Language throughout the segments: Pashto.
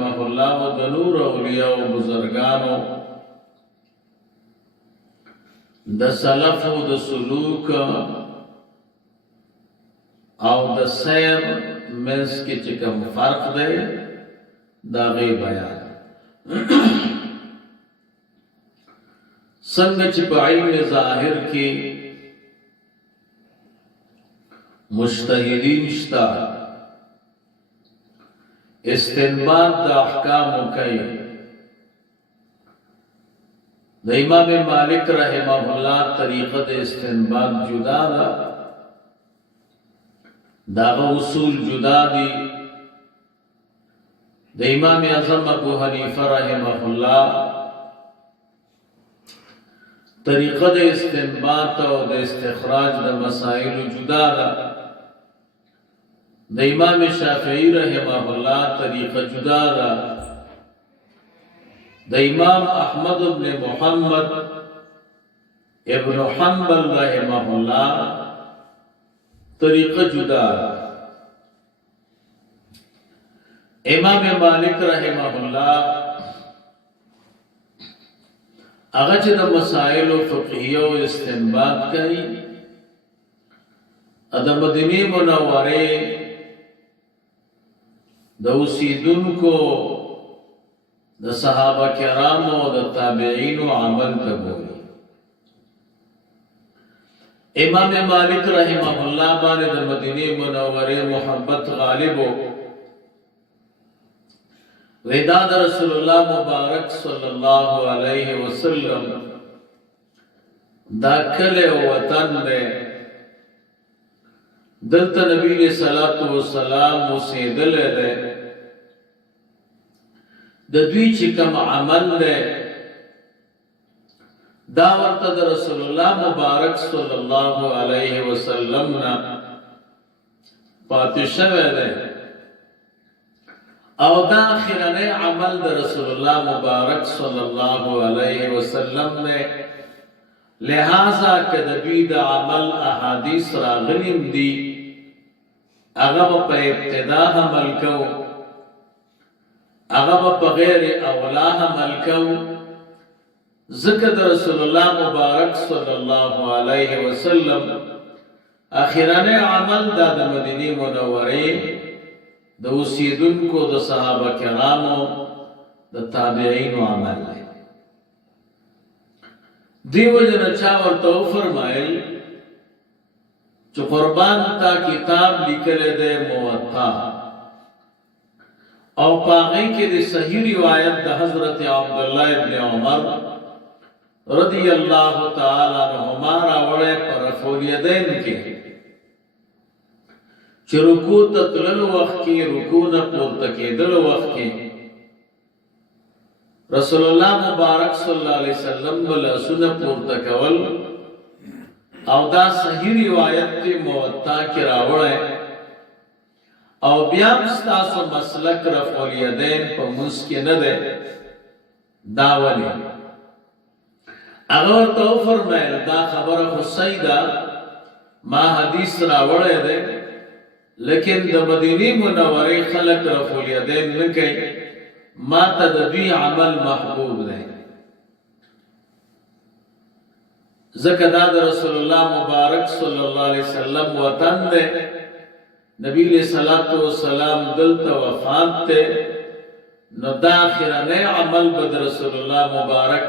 رحمه الله و د نور اولیاء و بزرگانو د سلف و د سلوک او د سیر منس کی چکم فرق دے دا غی بیان سنگ چپ علم ظاہر کی مجتہدین شتا استنباط دا احکام کئی دا امام مالک رحمہ اللہ طریقت استنباط جدا دا داغا اصول جدا دی دا امام اعظم ابو حنیفہ رحمہ اللہ طریقت استنباط و دا استخراج دا مسائل جدا دا دا امام شافعی رحمہ اللہ طریقہ جدا دا دا امام احمد بن محمد ابن حنبل رحمہ اللہ طریقہ جدا دا امام مالک رحمہ اللہ اغچ دا مسائل و فقہیہ و استنباط کئی دا مدینی منورے دا اسیدن کو دا صحابہ کرام و دا تابعین و عمل تبوئی امام مالک رحمہ اللہ بانے دا مدینی منورے محبت غالب ہو ویداد رسول اللہ مبارک صلی اللہ علیہ وسلم دا کل وطن دے دلتا نبی علیہ السلام مسیدل دے دا دوی چکم عمل دے دعوت دا رسول اللہ مبارک صلی اللہ علیہ وسلم نا پاتشوے دے او دا آخرنے عمل دا رسول اللہ مبارک صلی اللہ علیہ وسلم نے لہذا کدبی دا عمل احادیث را غنیم دی اغب پا ابتدا حمل کو اغب پا غیر اولا حمل کو ذکر رسول اللہ مبارک صلی اللہ علیہ وسلم آخرنے عمل دا دا مدینی منورے دا اسیدن کو دا صحابہ کرامو دا تابعین و عمل ہے دیو جن چاور تو فرمائل چو قربان تا کتاب لکلے دے موطا او پاغی کے دے صحیح روایت دا حضرت عبداللہ ابن عمر رضی اللہ تعالیٰ عنہما وڑے پر فولیدین کے چی رکوع تطلل وقت کی رکوع نپورتا کی دل وقت کی رسول اللہ مبارک صلی اللہ علیہ وسلم بلا سن پورتا کول او دا صحیح روایت تی موتا کی راوڑے او بیام ستاسو مسلک رفع الیدین پا مسکی ندے داولی اگر تو فرمائل دا خبر خسیدہ ما حدیث راوڑے دے لیکن دا مدینی منوری خلق رفع الیدین نکے ما تدبی عمل محبوب دے زکداد رسول اللہ مبارک صلی اللہ علیہ وسلم وطن دے نبی علیہ السلام دلتا وفات دے نو داخرنے عمل بد رسول اللہ مبارک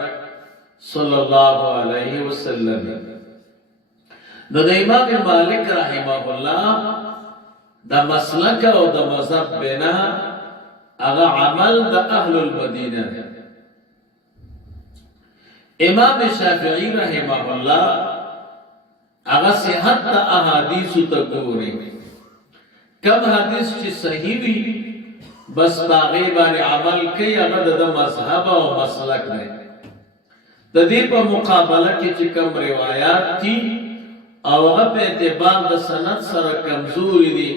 صلی اللہ علیہ وسلم نو دا امام مالک رحمہ اللہ دا مسلک او دا مذہب بنا اغا عمل دا اہل المدینہ امام شافعی رحمہ اللہ اغا صحت دا احادیث تکوری کم حدیث چی صحیح بھی بس باغیبان عمل کئی اغا دا مذہب و مسلک نے دا دی پا مقابلہ کی چی کم روایات تھی او اغا پہ اعتبار دا سند سر کمزوری دی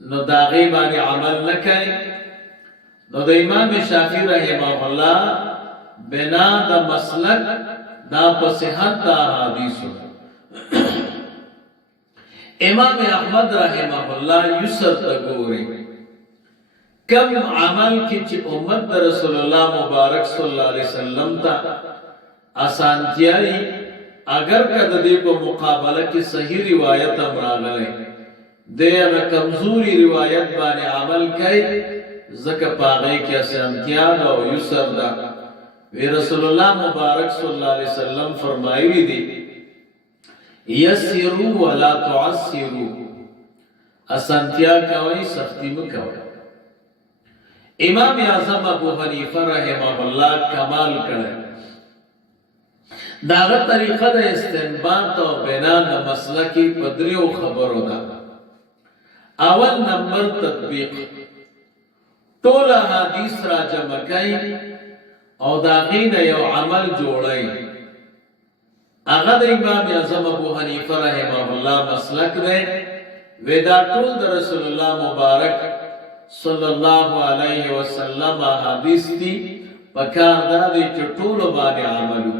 نو دا غیبان عمل نکائی نو دا امام شافعی رحمہ اللہ بنا دا مسلک دا پسحت دا حدیثو امام احمد رحمہ اللہ یسر تگوری کم عمل کی چې امت د رسول الله مبارک صلی الله علیه وسلم ته آسانتیاي اگر کده دې په مقابله کې صحیح روایت هم راغلی دغه کمزوري روایت باندې عمل کوي زکه پاغې کې آسانتیا او یسر ده وی رسول الله مبارک صلی الله علیه وسلم فرمایلی دي یسروا ولا تعسروا آسانتیا کوي سختی مکوئ امام اعظم ابو حنیفه رحمه الله کمال کړی داغه طریقه د استنباط او بنا د مسلکی پدریو خبرو ده اول نمبر تطبیق ټول حدیث را جمع کړي او داغین یو عمل جوړای هغه د امام اعظم ابو حنیفه رحمه الله مسلک ده ودا ټول د رسول الله مبارک صلی الله علیه وسلم حدیث دی پکار دا دی چټول باندې عمل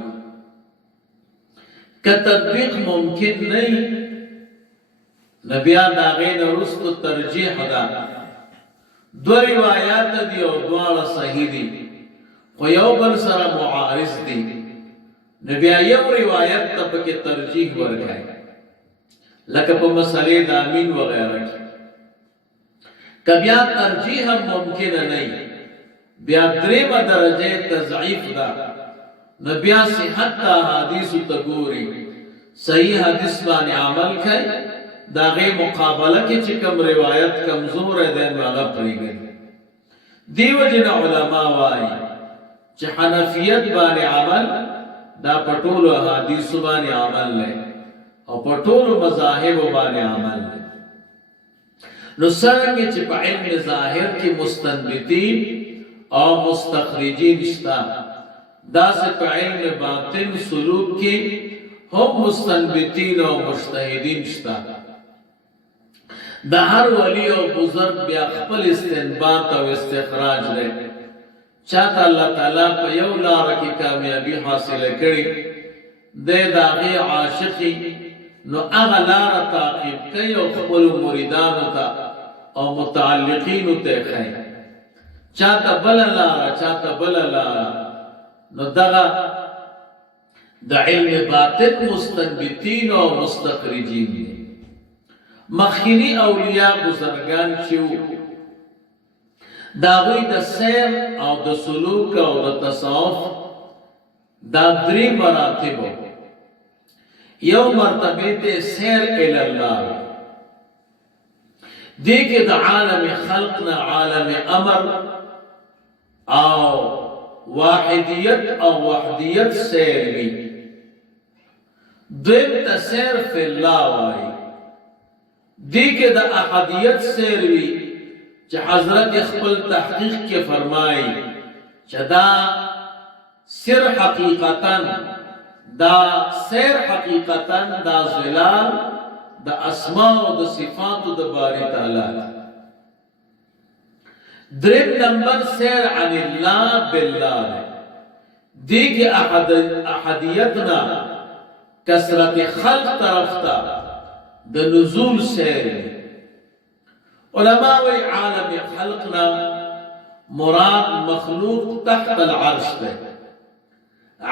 ک تطبیق ممکن نه نبی دا غین رستو ترجیح ده دو روایات دی او دواړه صحیح دي خو یو بل سره معارض دي نبی یو روایت ته پکې ترجیح ورکړي لکه په مسلې د امین وغیرہ کبیا ترجیح هم ممکن نه بیا دریم درجه تضعیف ده نبیا صحت حدیث تګوري صحیح حدیث باندې عمل کوي داغه مقابله کې چې کوم روایت کمزور ده هغه پریږي دیو جن علماء وايي چې حنفیت باندې عمل دا پټول حدیث باندې عمل نه او پټول مذاهب باندې عمل نه نو څنګه چې په علم ظاهر کې مستنبطین او مستخرجین شته دا سه په علم باطن سلوک کې هم مستنبطین او مجتهدین شته د هر ولی او بزرگ بیا خپل استنباط او استخراج لري چاته الله تعالی په یو لار کې کامیابی حاصل کړي د داغه عاشقي نو هغه لار تعقیب کوي او خپل مریدانو ته او متعلقین ته کوي چاته بل لار چاته بل لار نو دغه د علم باطن مستنبطین او مستخرجین مخینی اولیاء بزرگان چیو داوی د سیر او د سلوک او د تصوف دا درې مراتب یو مرتبه ته سیر الی الله دیګه د عالم خلقنا عالم امر او واحدیت او وحدیت سیر وی دیم تسیر فی الله وای دیګه د احدیت سیر وی چې حضرت خپل تحقیق کې فرمایي چې دا سر حقیقتا دا سیر حقیقتا دا ظلال دا اسماء او د صفات د باری تعالی دریم نمبر سیر عن الله بالله دیګه احدیتنا کثرت خلق طرف تا د نزول سیر علماء وی عالم خلقنا مراد مخلوق تحت العرش ده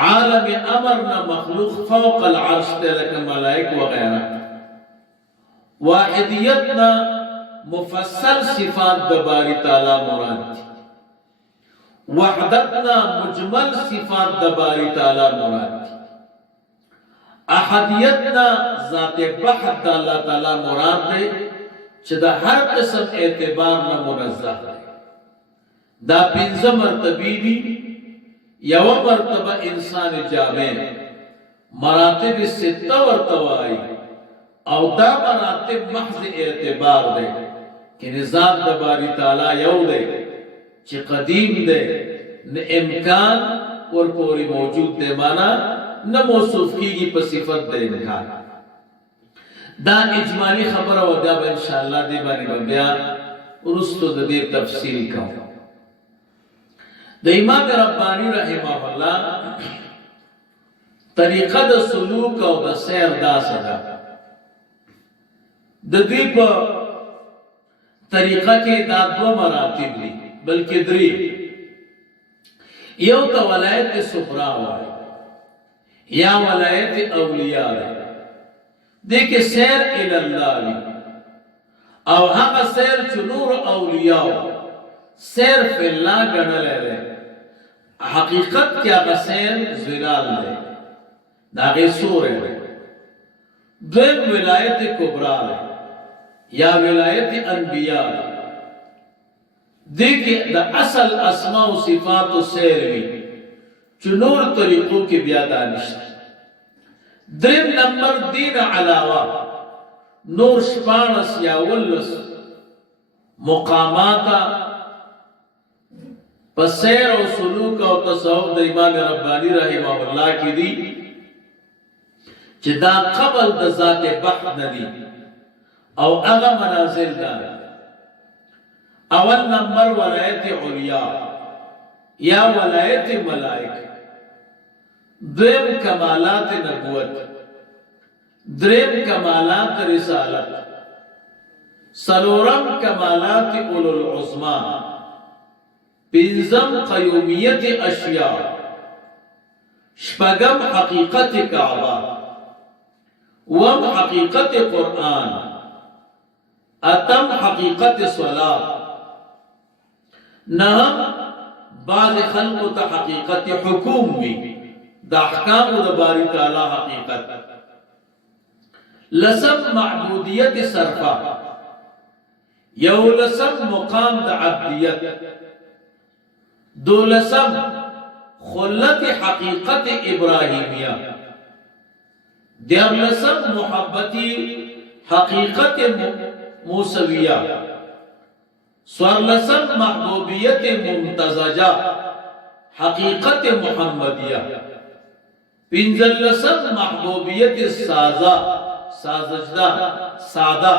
عالم امرنا مخلوق فوق العرش ده لکه ملائک وغیرہ واحدیتنا مفصل صفات د باری تعالی مراد دي وحدتنا مجمل صفات د باری تعالی مراد دي احدیتنا ذات بحث د الله تعالی مراد ده چې د هر قسم اعتبار نه منزه ده دا پنځه مرتبه دي یو مرتبه انسان جامع مراتب سته ورتوای او دا مراتب محض اعتبار ده کہ ذات د باری تعالی یو ده چې قدیم ده نه امکان ور پوری موجود ده معنا نه موصوف کیږي په صفت د انکار دا اجمالی خبره و دا به ان شاء الله دې باندې بیا ورستو د دې تفصیل کوم د امام ربانی رحمه الله طریقه د سلوک او د سیر داسه ده د دې په طریقه کې دا دو مراتب دي بلکې درې. یو ته ولایت صغرا وایي یا ولایت اولیاء دی. دې کې سیر الی الله وي او هغه سیر چې نور اولیاء سیر فی الله ګڼلی دی، حقیقت کې هغه سیر ظلال دی، د هغې سوری دی. دویم ولایت کبرا دی یا ولایت انبیاء دی. دې کې د اصل اسماء و صفات و سیر وي چې نور طریقو کې بیا دا نشته. دریم نمبر دین علاوه نور 14 یا 19 مقامات په سیر او سلوک او تصوف د امام ربانی رحمه الله کې دي چې دا قبل د ذات بحث نه دي او هغه منازل ده. اول نمبر ولایت علیا یا ولایت ملائکه، دویم کمالات نبوت، دریم کمالات رسالت، سلورم کمالات اولو العظما، پنځم قیومیت اشیاء، شپږم حقیقت کعبه، وم حقیقت قرآن، اتم حقیقت صلاة، نهم بعض خلق تا حقیقت حکوم بھی دا احکام دا باری تعالی حقیقت، لسم معبودیت صرفہ، یو لسم مقام دا عبدیت، دو لسم خلت حقیقت ابراہیمیہ، دیر لسم محبتی حقیقت موسویہ، سوار لسم محبوبیت ممتزجہ حقیقت محمدیہ، پنزل لسم محبوبیت سازہ سازجدہ سادہ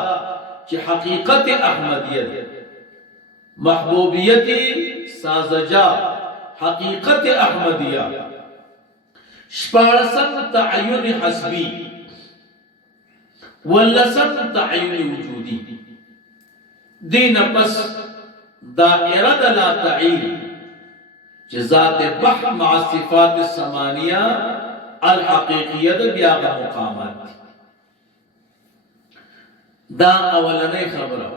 چی حقیقت احمدیت، محبوبیت سازجہ حقیقت احمدیہ، شپارسم تعین حسبی واللسم تعین وجودی. دین پس دائرہ لا تعین ذات بحر مع صفات السمانیہ الحقیقیت بیاغ مقامات. دا اولنی خبرہ